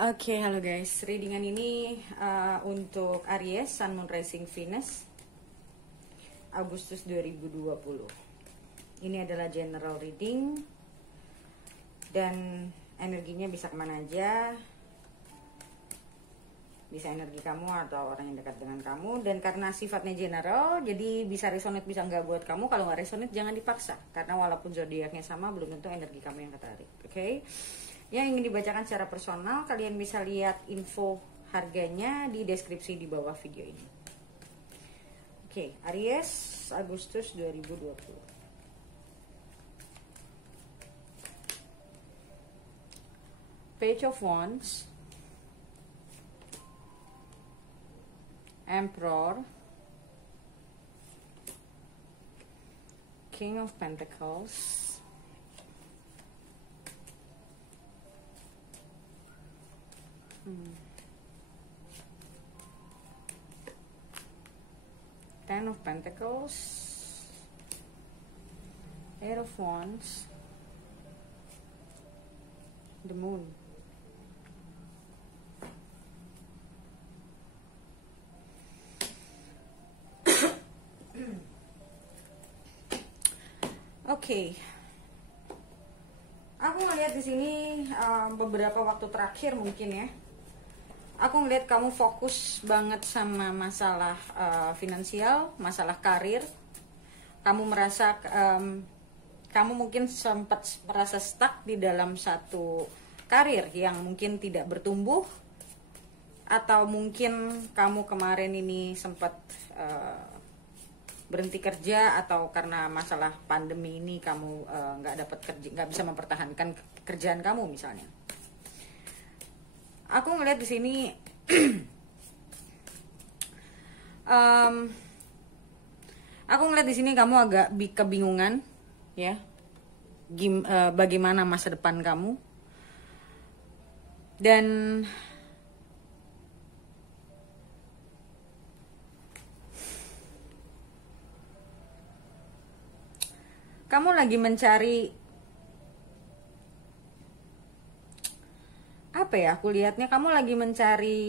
Oke, halo guys. Readingan ini untuk Aries, Sun, Moon, Rising, Venus, Agustus 2020. Ini adalah general reading dan energinya bisa kemana aja. Bisa energi kamu atau orang yang dekat dengan kamu. Dan karena sifatnya general, jadi bisa resonate bisa nggak buat kamu. Kalau nggak resonate jangan dipaksa, karena walaupun zodiaknya sama belum tentu energi kamu yang ketarik. Oke? Yang ingin dibacakan secara personal, kalian bisa lihat info harganya di deskripsi di bawah video ini. Oke, Aries, Agustus 2020. Page of Wands, Emperor, King of Pentacles, Ten of Pentacles, Eight of Wands, the Moon. Oke. Aku ngelihat di sini beberapa waktu terakhir mungkin ya. Aku ngelihat kamu fokus banget sama masalah finansial, masalah karir. Kamu merasa kamu mungkin sempat merasa stuck di dalam satu karir yang mungkin tidak bertumbuh, atau mungkin kamu kemarin ini sempat berhenti kerja, atau karena masalah pandemi ini kamu nggak dapat kerja, nggak bisa mempertahankan kerjaan kamu misalnya. Aku ngeliat di sini aku ngeliat di sini kamu agak kebingungan ya, bagaimana masa depan kamu. Dan kamu lagi mencari apa ya, aku lihatnya kamu lagi mencari,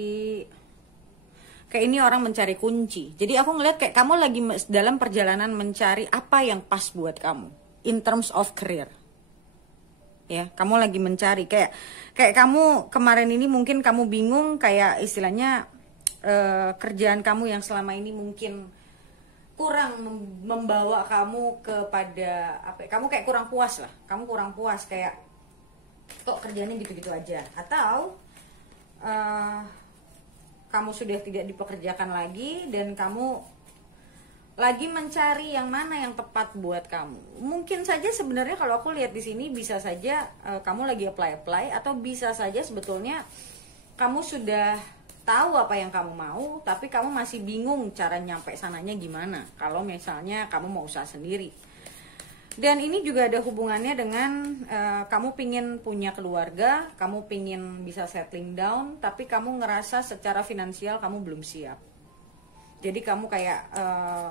kayak ini orang mencari kunci. Jadi aku ngeliat kayak kamu lagi dalam perjalanan mencari apa yang pas buat kamu in terms of career. Ya, kamu lagi mencari kayak kamu kemarin ini mungkin kamu bingung, kayak istilahnya kerjaan kamu yang selama ini mungkin kurang membawa kamu kepada apa? Kamu kayak kurang puas lah. Kamu kurang puas, kayak kok kerjanya gitu-gitu aja, atau kamu sudah tidak dipekerjakan lagi dan kamu lagi mencari yang mana yang tepat buat kamu. Mungkin saja sebenarnya kalau aku lihat di sini bisa saja kamu lagi apply, atau bisa saja sebetulnya kamu sudah tahu apa yang kamu mau, tapi kamu masih bingung cara nyampe sananya gimana. Kalau misalnya kamu mau usaha sendiri. Dan ini juga ada hubungannya dengan kamu pingin punya keluarga, kamu pingin bisa settling down, tapi kamu ngerasa secara finansial kamu belum siap. Jadi kamu kayak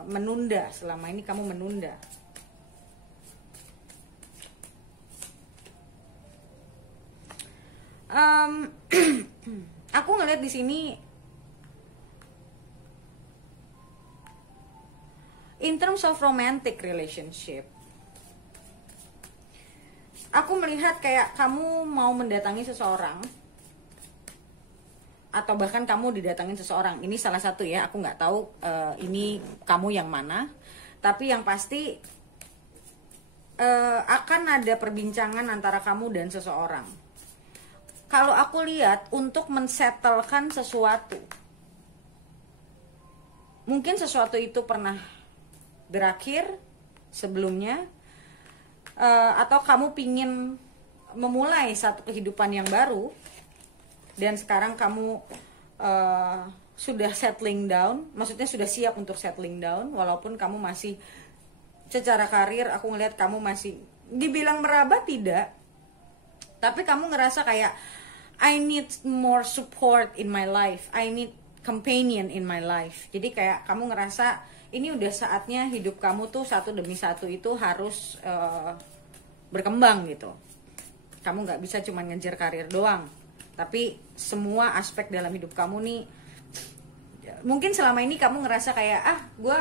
menunda, selama ini kamu menunda. Aku ngeliat di sini in terms of romantic relationship, aku melihat kayak kamu mau mendatangi seseorang, atau bahkan kamu didatangin seseorang. Ini salah satu ya, aku nggak tahu ini kamu yang mana, tapi yang pasti akan ada perbincangan antara kamu dan seseorang. Kalau aku lihat untuk mensettlekan sesuatu, mungkin sesuatu itu pernah berakhir sebelumnya, atau kamu pingin memulai satu kehidupan yang baru, dan sekarang kamu sudah settling down, maksudnya sudah siap untuk settling down, walaupun kamu masih secara karir, aku ngelihat kamu masih dibilang meraba tidak, tapi kamu ngerasa kayak I need more support in my life, I need companion in my life. Jadi kayak kamu ngerasa ini udah saatnya hidup kamu tuh satu demi satu itu harus berkembang gitu. Kamu nggak bisa cuma ngejar karir doang, Tapi semua aspek dalam hidup kamu nih, mungkin selama ini kamu ngerasa kayak gue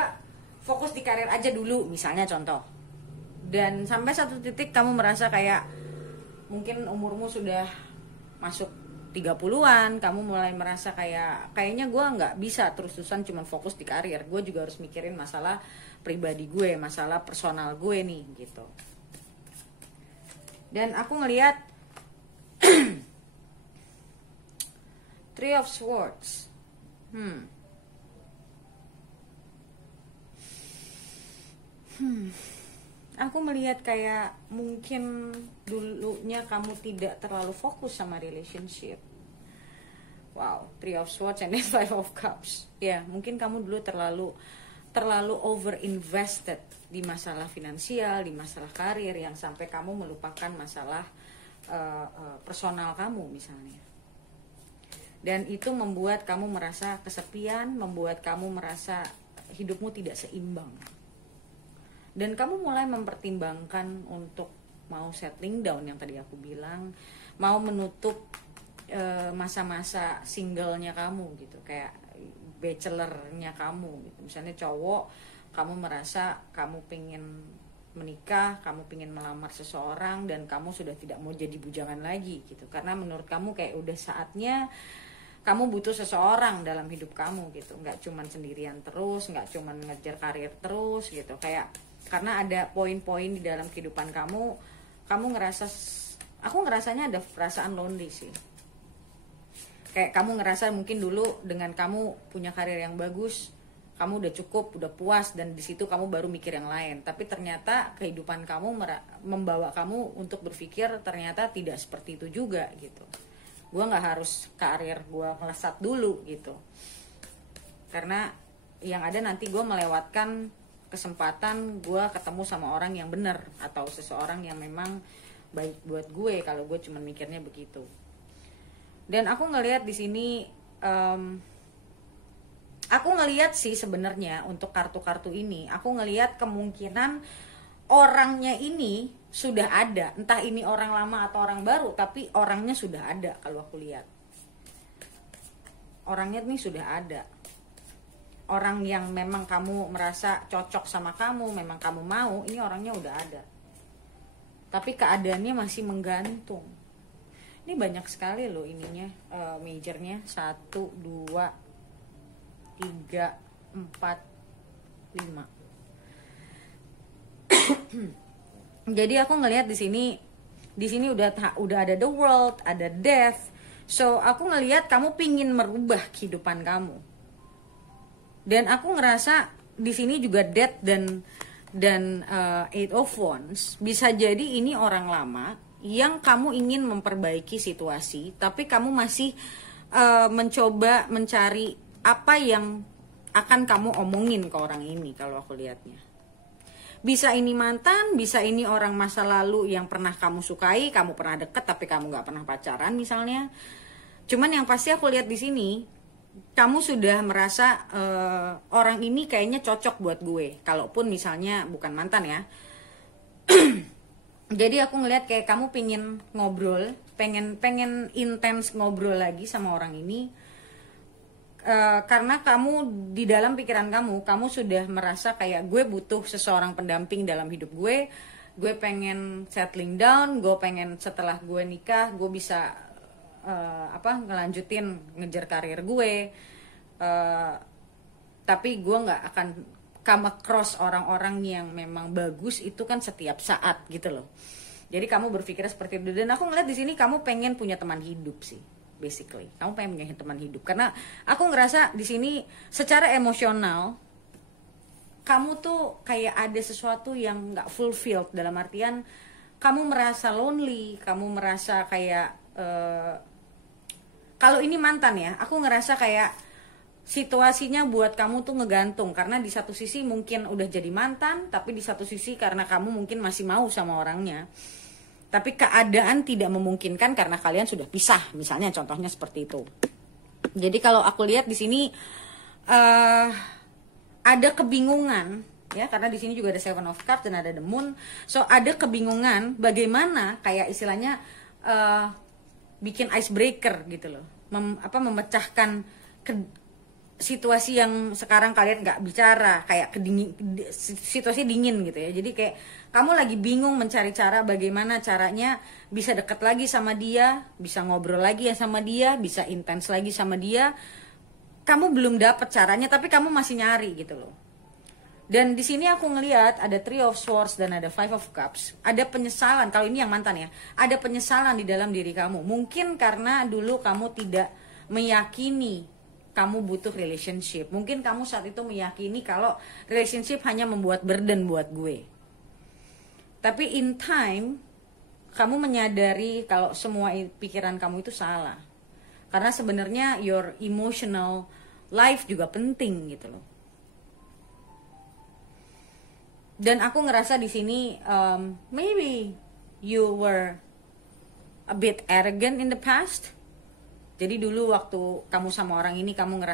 fokus di karir aja dulu misalnya contoh, dan sampai satu titik kamu merasa kayak mungkin umurmu sudah masuk 30-an, kamu mulai merasa kayaknya gue nggak bisa terus-terusan cuma fokus di karir, gue juga harus mikirin masalah pribadi gue, masalah personal gue nih gitu. Dan aku ngelihat Three of Swords. Aku melihat kayak mungkin dulunya kamu tidak terlalu fokus sama relationship. Wow, Three of Swords and then Five of Cups. Ya, mungkin kamu dulu terlalu over invested di masalah finansial, di masalah karir, yang sampai kamu melupakan masalah personal kamu misalnya. Dan itu membuat kamu merasa kesepian, membuat kamu merasa hidupmu tidak seimbang. Dan kamu mulai mempertimbangkan untuk mau settling down yang tadi aku bilang, mau menutup masa-masa singlenya kamu gitu, kayak bachelornya kamu gitu. Misalnya cowok, kamu merasa kamu pengen menikah, kamu pengen melamar seseorang, dan kamu sudah tidak mau jadi bujangan lagi gitu, karena menurut kamu kayak udah saatnya kamu butuh seseorang dalam hidup kamu gitu, nggak cuman sendirian terus, nggak cuman ngejar karir terus gitu, kayak karena ada poin-poin di dalam kehidupan kamu aku ngerasanya ada perasaan lonely sih. Kayak kamu ngerasa mungkin dulu dengan kamu punya karir yang bagus, kamu udah cukup, udah puas, dan di situ kamu baru mikir yang lain. Tapi ternyata kehidupan kamu membawa kamu untuk berpikir ternyata tidak seperti itu juga gitu. Gue nggak harus karir gue melesat dulu gitu, karena yang ada nanti gue melewatkan kesempatan gue ketemu sama orang yang benar atau seseorang yang memang baik buat gue kalau gue cuma mikirnya begitu. Dan aku ngelihat di sini, aku ngelihat sih sebenarnya untuk kartu-kartu ini, aku ngelihat kemungkinan orangnya ini sudah ada, entah ini orang lama atau orang baru, tapi orangnya sudah ada. Kalau aku lihat orangnya ini sudah ada, orang yang memang kamu merasa cocok sama kamu, memang kamu mau, ini orangnya udah ada, tapi keadaannya masih menggantung. Ini banyak sekali loh ininya, majornya 1, 2, 3, 4, 5. Jadi aku ngelihat di sini udah ada the world, ada death. So aku ngelihat kamu pingin merubah kehidupan kamu. Dan aku ngerasa di sini juga death dan Eight of Wands, bisa jadi ini orang lama yang kamu ingin memperbaiki situasi, tapi kamu masih mencoba mencari apa yang akan kamu omongin ke orang ini. Kalau aku lihatnya, bisa ini mantan, bisa ini orang masa lalu yang pernah kamu sukai, kamu pernah deket tapi kamu nggak pernah pacaran misalnya. Cuman yang pasti aku lihat di sini, kamu sudah merasa orang ini kayaknya cocok buat gue, kalaupun misalnya bukan mantan ya. Jadi aku ngelihat kayak kamu pengen ngobrol, pengen intens ngobrol lagi sama orang ini, karena kamu di dalam pikiran kamu sudah merasa kayak gue butuh seseorang pendamping dalam hidup gue pengen settling down, gue pengen setelah gue nikah gue bisa ngelanjutin ngejar karir gue, tapi gue nggak akan come across orang-orang yang memang bagus itu kan setiap saat gitu loh. Jadi kamu berpikir seperti itu, dan aku ngeliat di sini kamu pengen punya teman hidup sih, basically kamu pengen punya teman hidup, karena aku ngerasa di sini secara emosional kamu tuh kayak ada sesuatu yang nggak fulfilled, dalam artian kamu merasa lonely, kamu merasa kayak kalau ini mantan ya, aku ngerasa kayak situasinya buat kamu tuh ngegantung, karena di satu sisi mungkin udah jadi mantan, tapi di satu sisi karena kamu mungkin masih mau sama orangnya, tapi keadaan tidak memungkinkan karena kalian sudah pisah, misalnya contohnya seperti itu. Jadi kalau aku lihat di sini ada kebingungan ya, karena di sini juga ada Seven of Cups dan ada the Moon. So ada kebingungan bagaimana, kayak istilahnya bikin icebreaker gitu loh, memecahkan situasi yang sekarang kalian nggak bicara, kayak situasi dingin gitu ya. Jadi kayak kamu lagi bingung mencari cara bagaimana caranya bisa deket lagi sama dia, bisa ngobrol lagi ya sama dia, bisa intens lagi sama dia. Kamu belum dapet caranya, tapi kamu masih nyari gitu loh. Dan di sini aku ngelihat ada Three of Swords dan ada Five of Cups. Ada penyesalan, kalau ini yang mantan ya. Ada penyesalan di dalam diri kamu. Mungkin karena dulu kamu tidak meyakini kamu butuh relationship. Mungkin kamu saat itu meyakini kalau relationship hanya membuat burden buat gue. Tapi in time, kamu menyadari kalau semua pikiran kamu itu salah. Karena sebenarnya your emotional life juga penting gitu loh. Dan aku ngerasa di sini maybe you were a bit arrogant in the past. Jadi dulu waktu kamu sama orang ini kamu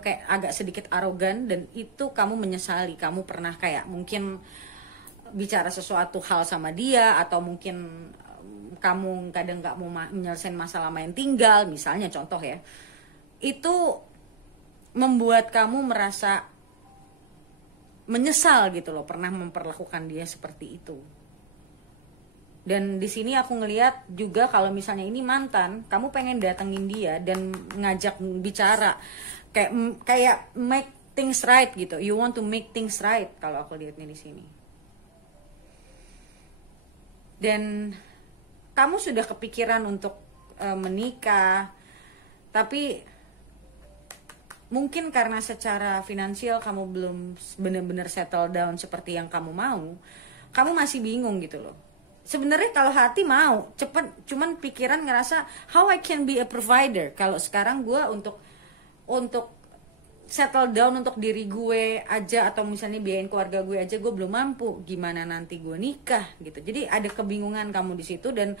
kayak agak sedikit arogan, dan itu kamu menyesali. Kamu pernah kayak mungkin bicara sesuatu hal sama dia, atau mungkin kamu kadang nggak mau menyelesaikan masalah main tinggal, misalnya contoh ya. Itu membuat kamu merasa menyesal gitu loh, pernah memperlakukan dia seperti itu. Dan di sini aku ngelihat juga kalau misalnya ini mantan, kamu pengen datengin dia dan ngajak bicara, kayak make things right gitu. You want to make things right kalau aku lihatnya di sini. Dan kamu sudah kepikiran untuk menikah, tapi mungkin karena secara finansial kamu belum benar-benar settle down seperti yang kamu mau, kamu masih bingung gitu loh. Sebenarnya kalau hati mau cepet, cuman pikiran ngerasa how I can be a provider. Kalau sekarang gue untuk settle down untuk diri gue aja, atau misalnya biayain keluarga gue aja, gue belum mampu, gimana nanti gue nikah gitu. Jadi ada kebingungan kamu di situ, dan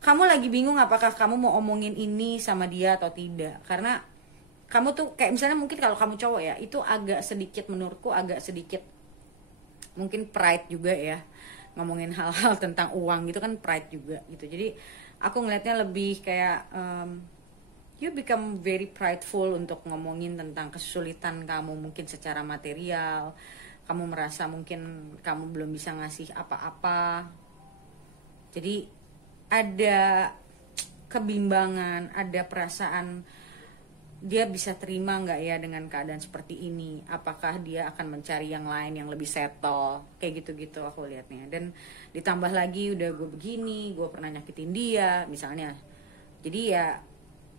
kamu lagi bingung apakah kamu mau omongin ini sama dia atau tidak. Karena kamu tuh kayak misalnya mungkin kalau kamu cowok ya, itu agak sedikit, menurutku agak sedikit mungkin pride juga ya. Ngomongin hal-hal tentang uang gitu kan pride juga gitu. Jadi aku ngelihatnya lebih kayak you become very prideful untuk ngomongin tentang kesulitan kamu mungkin secara material. Kamu merasa mungkin kamu belum bisa ngasih apa-apa. Jadi ada kebimbangan, ada perasaan dia bisa terima nggak ya dengan keadaan seperti ini? Apakah dia akan mencari yang lain yang lebih settle? Kayak gitu-gitu aku lihatnya. Dan ditambah lagi udah gue begini, gue pernah nyakitin dia misalnya. Jadi ya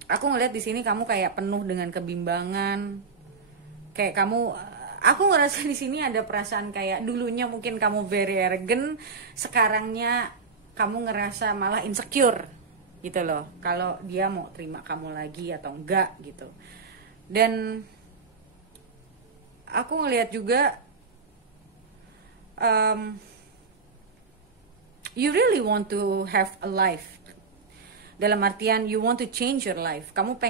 aku ngeliat di sini kamu kayak penuh dengan kebimbangan. Kayak aku ngerasa di sini ada perasaan kayak dulunya mungkin kamu very arrogant, sekarangnya kamu ngerasa malah insecure gitu loh, kalau dia mau terima kamu lagi atau enggak gitu. Dan aku ngelihat juga you really want to have a life, dalam artian you want to change your life. Kamu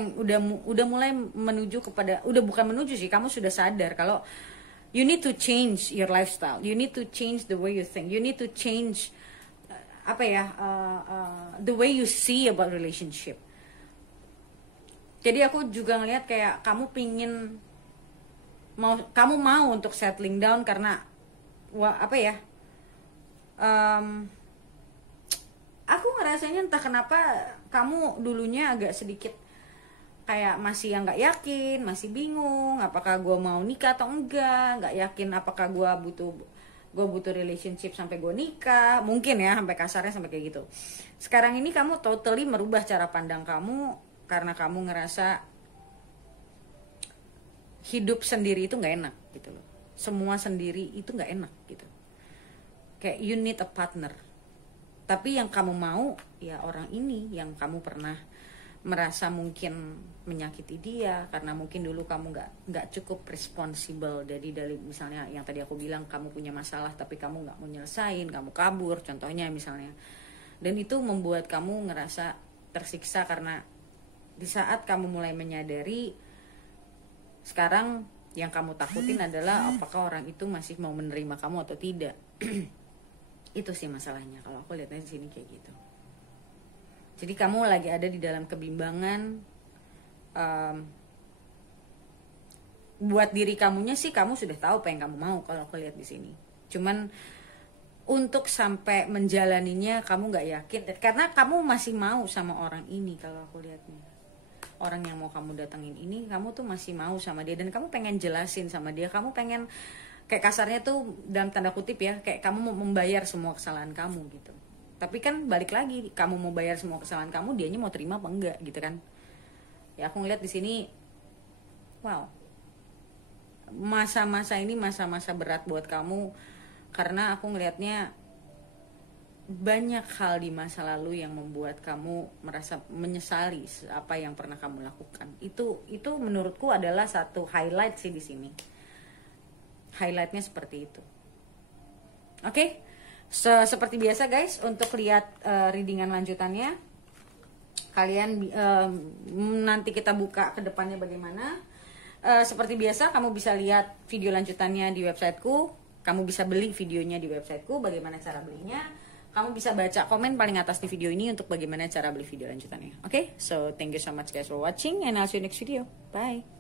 udah mulai menuju kepada, udah bukan menuju sih, kamu sudah sadar kalau you need to change your lifestyle, you need to change the way you think, you need to change the way you see about relationship. Jadi aku juga ngelihat kayak kamu mau untuk settling down karena aku ngerasanya entah kenapa kamu dulunya agak sedikit kayak masih yang nggak yakin, masih bingung apakah gue mau nikah atau enggak, nggak yakin apakah gue butuh relationship sampai gue nikah, mungkin ya, sampai kasarnya sampai kayak gitu. Sekarang ini kamu totally merubah cara pandang kamu karena kamu ngerasa hidup sendiri itu nggak enak gitu loh. Semua sendiri itu nggak enak gitu. Kayak you need a partner. Tapi yang kamu mau ya orang ini yang kamu pernah merasa mungkin menyakiti dia karena mungkin dulu kamu nggak cukup responsible dari misalnya yang tadi aku bilang, kamu punya masalah tapi kamu nggak mau nyelesain, kamu kabur contohnya misalnya. Dan itu membuat kamu ngerasa tersiksa karena di saat kamu mulai menyadari, sekarang yang kamu takutin adalah apakah orang itu masih mau menerima kamu atau tidak. Itu sih masalahnya kalau aku lihatnya di sini kayak gitu. Jadi kamu lagi ada di dalam kebimbangan. Buat diri kamunya sih kamu sudah tahu apa yang kamu mau kalau aku lihat di sini. Cuman untuk sampai menjalaninya kamu nggak yakin, karena kamu masih mau sama orang ini kalau aku lihatnya. Orang yang mau kamu datangin ini, kamu tuh masih mau sama dia dan kamu pengen jelasin sama dia. Kamu pengen, kayak kasarnya tuh dalam tanda kutip ya, kayak kamu mau membayar semua kesalahan kamu gitu. Tapi kan balik lagi, kamu mau bayar semua kesalahan kamu, dianya mau terima apa enggak gitu kan. Ya aku ngeliat di sini, wow, masa-masa ini masa-masa berat buat kamu, karena aku ngelihatnya banyak hal di masa lalu yang membuat kamu merasa menyesali apa yang pernah kamu lakukan. Itu menurutku adalah satu highlight sih di sini. Highlightnya seperti itu. Oke, seperti biasa guys, untuk lihat readingan lanjutannya, kalian nanti kita buka ke depannya bagaimana. Seperti biasa, kamu bisa lihat video lanjutannya di websiteku. Kamu bisa beli videonya di websiteku, bagaimana cara belinya. Kamu bisa baca komen paling atas di video ini untuk bagaimana cara beli video lanjutannya. Oke, so thank you so much guys for watching and I'll see you next video. Bye.